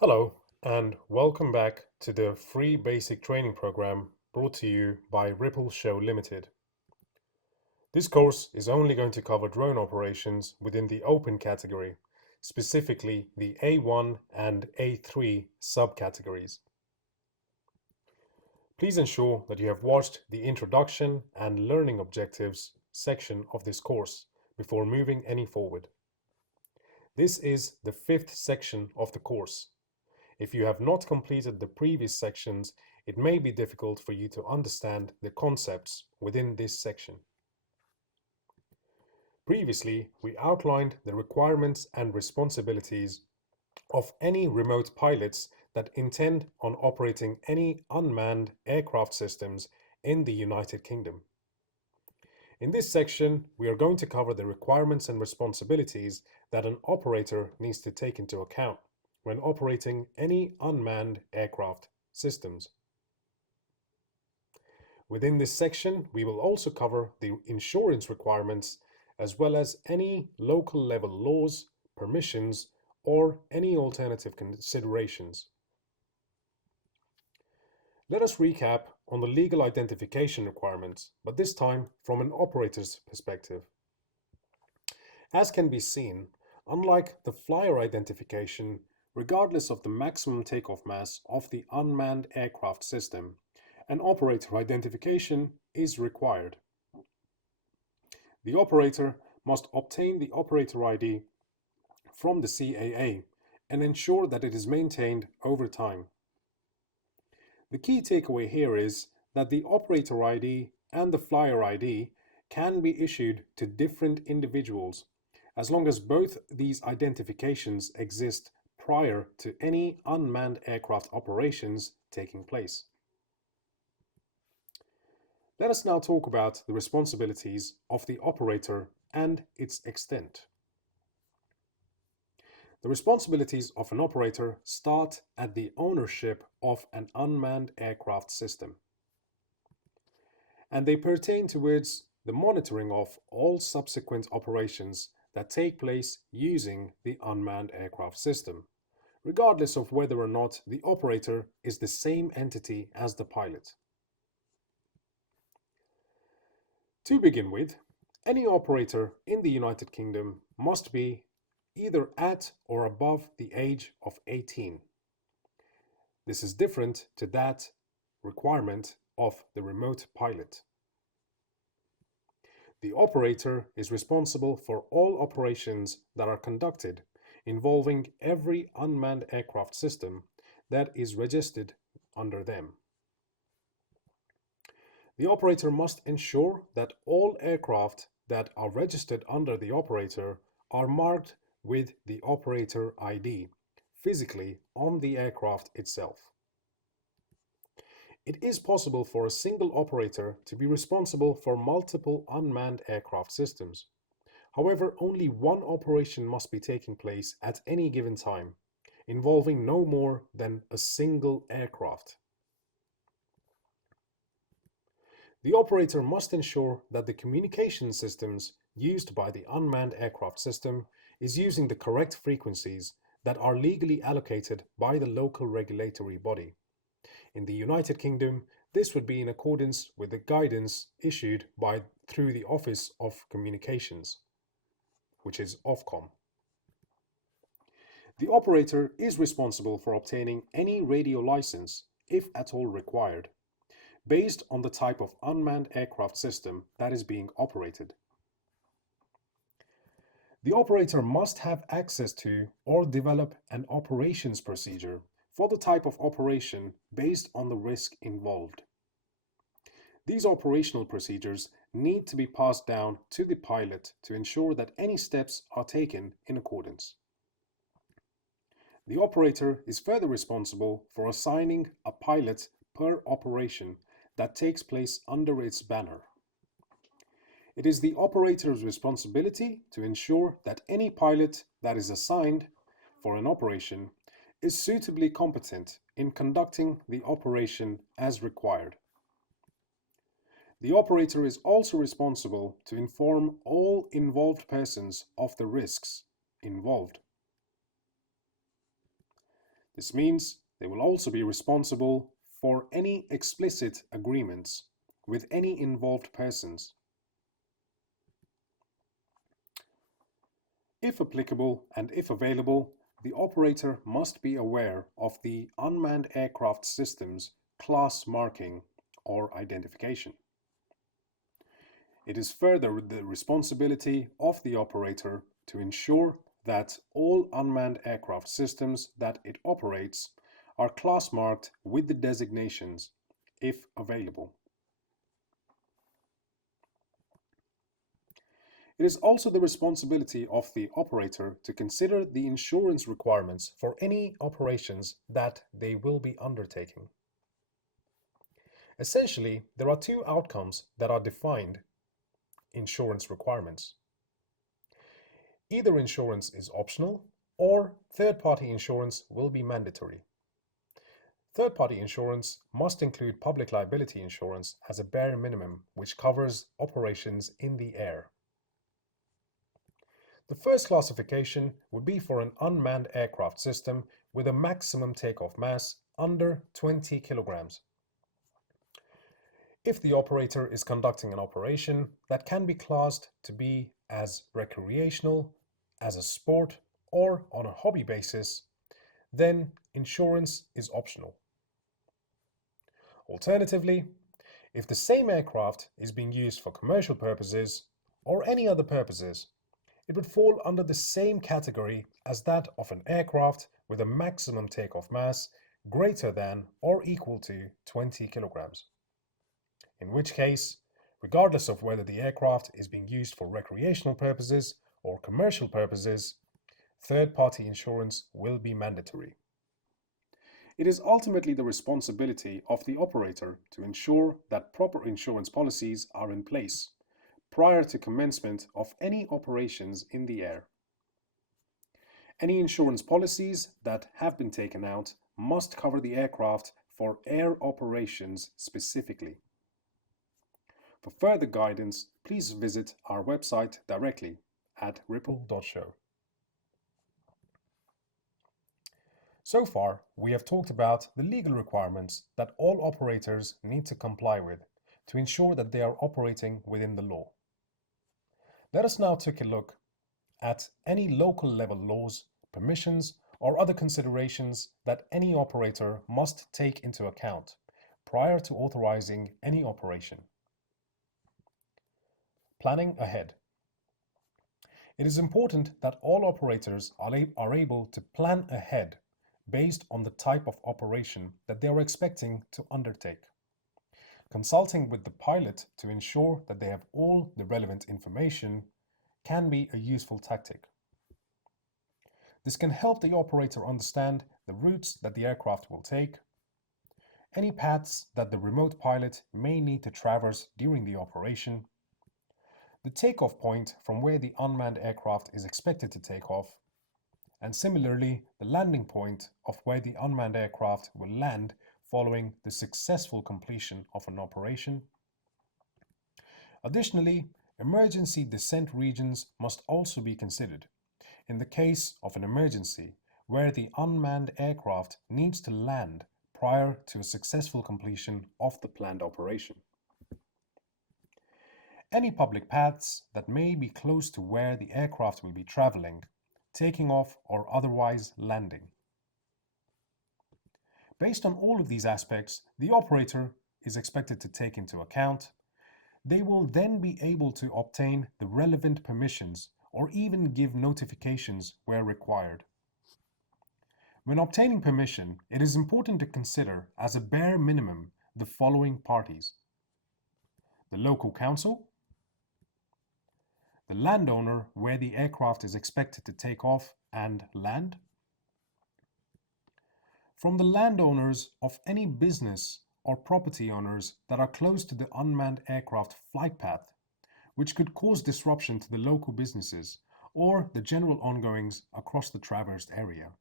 Hello, and welcome back to the free basic training program brought to you by Ripple Show Limited. This course is only going to cover drone operations within the open category, specifically the A1 and A3 subcategories. Please ensure that you have watched the introduction and learning objectives section of this course before moving any forward. This is the fifth section of the course. If you have not completed the previous sections, it may be difficult for you to understand the concepts within this section. Previously, we outlined the requirements and responsibilities of any remote pilots that intend on operating any unmanned aircraft systems in the United Kingdom. In this section, we are going to cover the requirements and responsibilities that an operator needs to take into account when operating any unmanned aircraft systems. Within this section, we will also cover the insurance requirements as well as any local level laws, permissions, or any alternative considerations. Let us recap on the legal identification requirements, but this time from an operator's perspective. As can be seen, unlike the flyer identification, regardless of the maximum takeoff mass of the unmanned aircraft system, an operator identification is required. The operator must obtain the operator ID from the CAA and ensure that it is maintained over time. The key takeaway here is that the operator ID and the flyer ID can be issued to different individuals as long as both these identifications exist prior to any unmanned aircraft operations taking place. Let us now talk about the responsibilities of the operator and its extent. The responsibilities of an operator start at the ownership of an unmanned aircraft system, and they pertain towards the monitoring of all subsequent operations that take place using the unmanned aircraft system, regardless of whether or not the operator is the same entity as the pilot. To begin with, any operator in the United Kingdom must be either at or above the age of 18. This is different to that requirement of the remote pilot. The operator is responsible for all operations that are conducted involving every unmanned aircraft system that is registered under them. The operator must ensure that all aircraft that are registered under the operator are marked with the operator ID physically on the aircraft itself. It is possible for a single operator to be responsible for multiple unmanned aircraft systems. However, only one operation must be taking place at any given time, involving no more than a single aircraft. The operator must ensure that the communication systems used by the unmanned aircraft system is using the correct frequencies that are legally allocated by the local regulatory body. In the United Kingdom, this would be in accordance with the guidance issued through the Office of Communications, which is Ofcom. The operator is responsible for obtaining any radio license, if at all required, based on the type of unmanned aircraft system that is being operated. The operator must have access to or develop an operations procedure for the type of operation based on the risk involved. These operational procedures need to be passed down to the pilot to ensure that any steps are taken in accordance. The operator is further responsible for assigning a pilot per operation that takes place under its banner. It is the operator's responsibility to ensure that any pilot that is assigned for an operation is suitably competent in conducting the operation as required. The operator is also responsible to inform all involved persons of the risks involved. This means they will also be responsible for any explicit agreements with any involved persons. If applicable and if available, the operator must be aware of the unmanned aircraft system's class marking or identification. It is further the responsibility of the operator to ensure that all unmanned aircraft systems that it operates are class marked with the designations, if available. It is also the responsibility of the operator to consider the insurance requirements for any operations that they will be undertaking. Essentially, there are two outcomes that are defined insurance requirements. Either insurance is optional or third-party insurance will be mandatory. Third-party insurance must include public liability insurance as a bare minimum, which covers operations in the air. The first classification would be for an unmanned aircraft system with a maximum takeoff mass under 20 kilograms. If the operator is conducting an operation that can be classed to be as recreational, as a sport, or on a hobby basis, then insurance is optional. Alternatively, if the same aircraft is being used for commercial purposes or any other purposes, it would fall under the same category as that of an aircraft with a maximum takeoff mass greater than or equal to 20 kilograms. In which case, regardless of whether the aircraft is being used for recreational purposes or commercial purposes, third-party insurance will be mandatory. It is ultimately the responsibility of the operator to ensure that proper insurance policies are in place prior to commencement of any operations in the air. Any insurance policies that have been taken out must cover the aircraft for air operations specifically. For further guidance, please visit our website directly at ripple.show. So far, we have talked about the legal requirements that all operators need to comply with to ensure that they are operating within the law. Let us now take a look at any local level laws, permissions, or other considerations that any operator must take into account prior to authorizing any operation. Planning ahead. It is important that all operators are able to plan ahead based on the type of operation that they are expecting to undertake. Consulting with the pilot to ensure that they have all the relevant information can be a useful tactic. This can help the operator understand the routes that the aircraft will take, any paths that the remote pilot may need to traverse during the operation, the takeoff point from where the unmanned aircraft is expected to take off, and similarly the landing point of where the unmanned aircraft will land following the successful completion of an operation. Additionally, emergency descent regions must also be considered in the case of an emergency where the unmanned aircraft needs to land prior to a successful completion of the planned operation. Any public paths that may be close to where the aircraft will be traveling, taking off or otherwise landing. Based on all of these aspects, the operator is expected to take into account. They will then be able to obtain the relevant permissions or even give notifications where required. When obtaining permission, it is important to consider as a bare minimum the following parties: the local council, the landowner where the aircraft is expected to take off and land, from the landowners of any business or property owners that are close to the unmanned aircraft flight path, which could cause disruption to the local businesses or the general ongoings across the traversed area.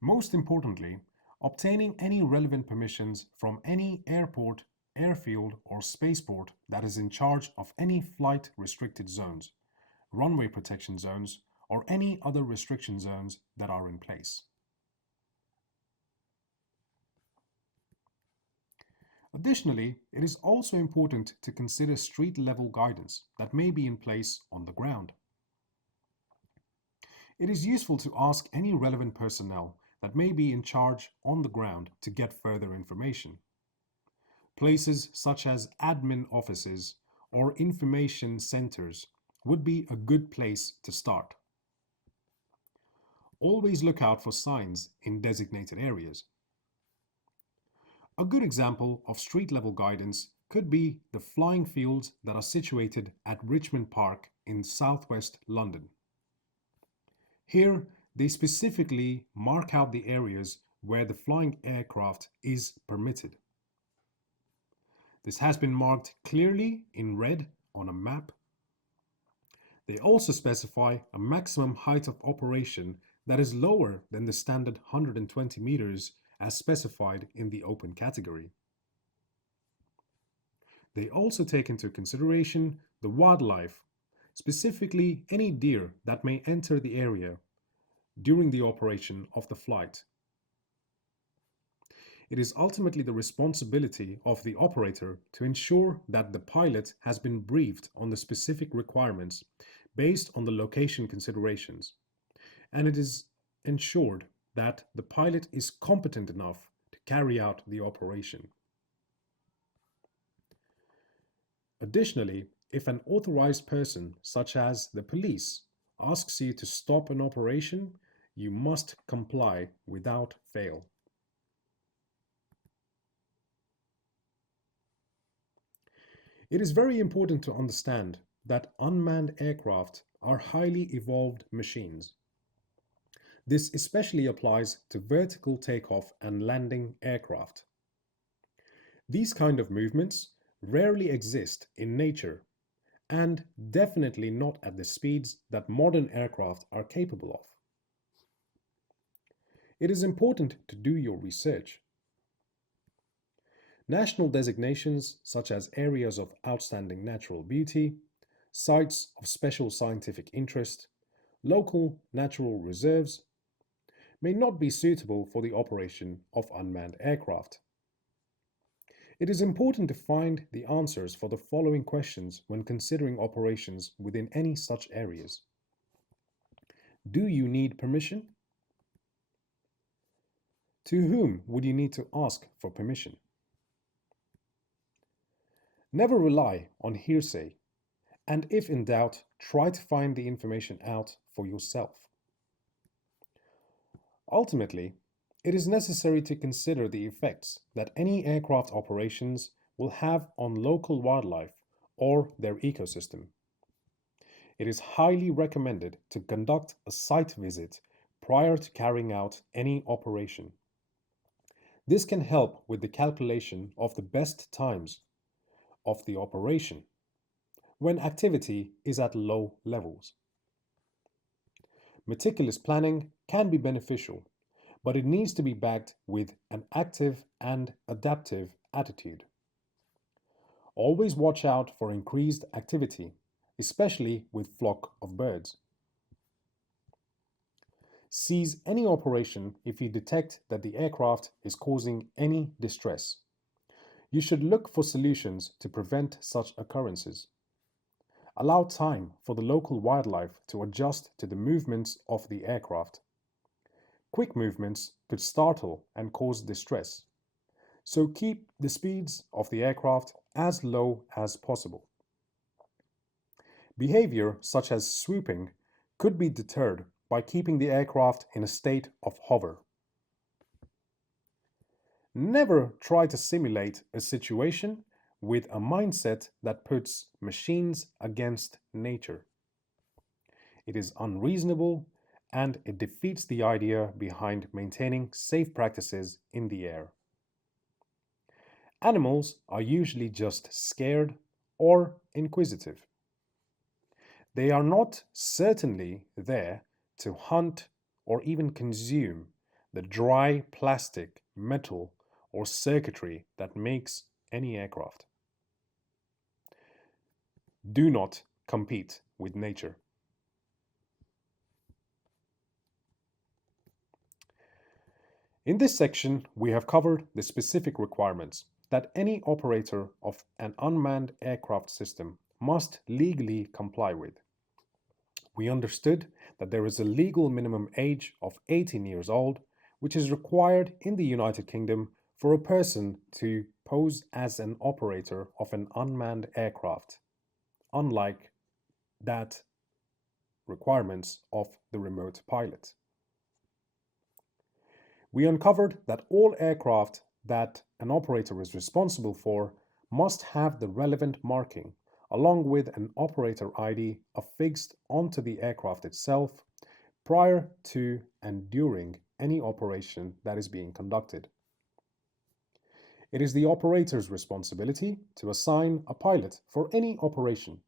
Most importantly, obtaining any relevant permissions from any airport, airfield, or spaceport that is in charge of any flight restricted zones, runway protection zones, or any other restriction zones that are in place. Additionally, it is also important to consider street-level guidance that may be in place on the ground. It is useful to ask any relevant personnel that may be in charge on the ground to get further information. Places such as admin offices or information centers would be a good place to start. Always look out for signs in designated areas. A good example of street-level guidance could be the flying fields that are situated at Richmond Park in southwest London. Here, they specifically mark out the areas where the flying aircraft is permitted. This has been marked clearly in red on a map. They also specify a maximum height of operation that is lower than the standard 120 meters as specified in the open category. They also take into consideration the wildlife, specifically any deer that may enter the area during the operation of the flight. It is ultimately the responsibility of the operator to ensure that the pilot has been briefed on the specific requirements based on the location considerations, and it is ensured that the pilot is competent enough to carry out the operation. Additionally, if an authorized person, such as the police, asks you to stop an operation, you must comply without fail. It is very important to understand that unmanned aircraft are highly evolved machines. This especially applies to vertical takeoff and landing aircraft. These kind of movements rarely exist in nature and definitely not at the speeds that modern aircraft are capable of. It is important to do your research. National designations such as areas of outstanding natural beauty, sites of special scientific interest, local natural reserves, may not be suitable for the operation of unmanned aircraft. It is important to find the answers for the following questions when considering operations within any such areas. Do you need permission? To whom would you need to ask for permission? Never rely on hearsay, and if in doubt, try to find the information out for yourself. Ultimately, it is necessary to consider the effects that any aircraft operations will have on local wildlife or their ecosystem. It is highly recommended to conduct a site visit prior to carrying out any operation. This can help with the calculation of the best times of the operation when activity is at low levels. Meticulous planning can be beneficial, but it needs to be backed with an active and adaptive attitude. Always watch out for increased activity, especially with flock of birds. Cease any operation if you detect that the aircraft is causing any distress. You should look for solutions to prevent such occurrences. Allow time for the local wildlife to adjust to the movements of the aircraft. Quick movements could startle and cause distress, so keep the speeds of the aircraft as low as possible. Behavior such as swooping could be deterred by keeping the aircraft in a state of hover. Never try to simulate a situation with a mindset that puts machines against nature. It is unreasonable and it defeats the idea behind maintaining safe practices in the air. Animals are usually just scared or inquisitive. They are not certainly there to hunt or even consume the dry plastic, metal, or circuitry that makes any aircraft. Do not compete with nature. In this section, we have covered the specific requirements that any operator of an unmanned aircraft system must legally comply with. We understood that there is a legal minimum age of 18 years old, which is required in the United Kingdom for a person to pose as an operator of an unmanned aircraft, unlike that requirements of the remote pilot. We uncovered that all aircraft that an operator is responsible for must have the relevant marking, along with an operator ID affixed onto the aircraft itself prior to and during any operation that is being conducted. It is the operator's responsibility to assign a pilot for any operation,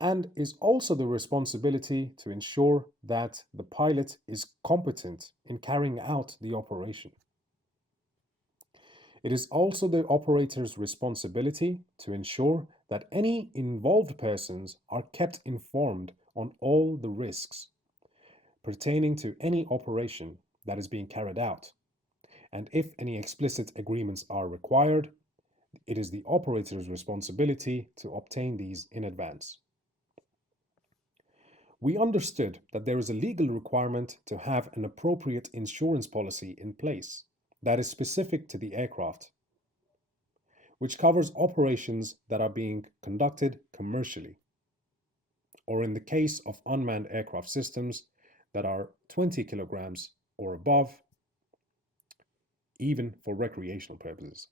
and is also the responsibility to ensure that the pilot is competent in carrying out the operation. It is also the operator's responsibility to ensure that any involved persons are kept informed on all the risks pertaining to any operation that is being carried out, and if any explicit agreements are required, it is the operator's responsibility to obtain these in advance. We understood that there is a legal requirement to have an appropriate insurance policy in place that is specific to the aircraft, which covers operations that are being conducted commercially, or in the case of unmanned aircraft systems that are 20 kilograms or above, even for recreational purposes.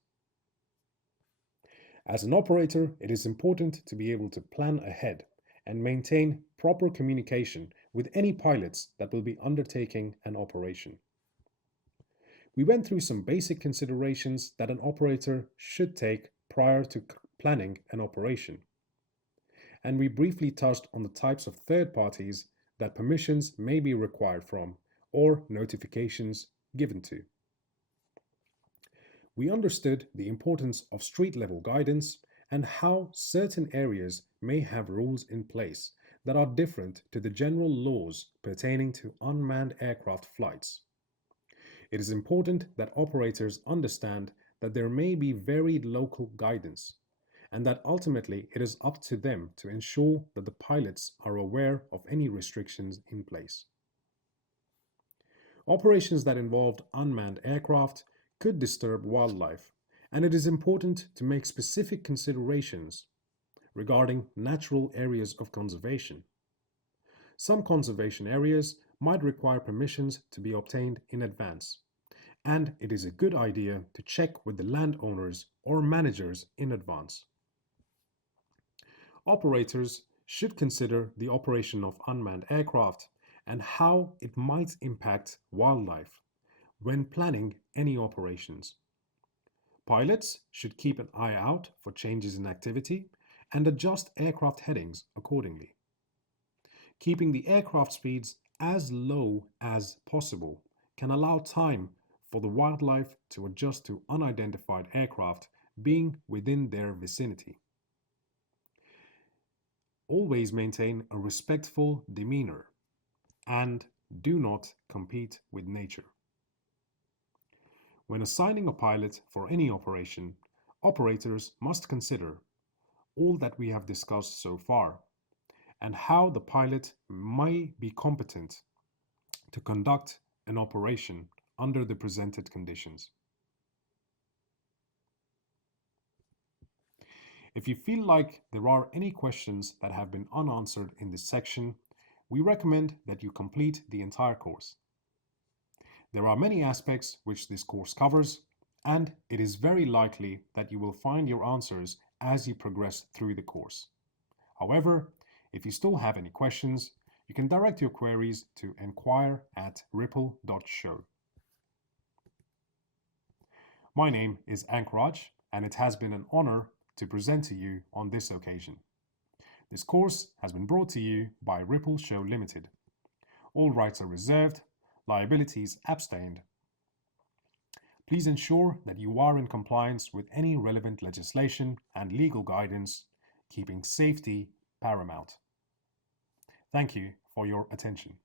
As an operator, it is important to be able to plan ahead and maintain proper communication with any pilots that will be undertaking an operation. We went through some basic considerations that an operator should take prior to planning an operation, and we briefly touched on the types of third parties that permissions may be required from or notifications given to. We understood the importance of street-level guidance and how certain areas may have rules in place that are different to the general laws pertaining to unmanned aircraft flights. It is important that operators understand that there may be varied local guidance, and that ultimately it is up to them to ensure that the pilots are aware of any restrictions in place. Operations that involved unmanned aircraft could disturb wildlife, and it is important to make specific considerations regarding natural areas of conservation. Some conservation areas might require permissions to be obtained in advance, and it is a good idea to check with the landowners or managers in advance. Operators should consider the operation of unmanned aircraft and how it might impact wildlife when planning any operations. Pilots should keep an eye out for changes in activity and adjust aircraft headings accordingly. Keeping the aircraft speeds as low as possible can allow time for the wildlife to adjust to unidentified aircraft being within their vicinity. Always maintain a respectful demeanor and do not compete with nature. When assigning a pilot for any operation, operators must consider all that we have discussed so far and how the pilot may be competent to conduct an operation under the presented conditions. If you feel like there are any questions that have been unanswered in this section, we recommend that you complete the entire course. There are many aspects which this course covers, and it is very likely that you will find your answers as you progress through the course. However, if you still have any questions, you can direct your queries to enquire@ripple.show. My name is Ankraj, and it has been an honor to present to you on this occasion. This course has been brought to you by Ripple Show Limited. All rights are reserved, liabilities abstained. Please ensure that you are in compliance with any relevant legislation and legal guidance, keeping safety paramount. Thank you for your attention.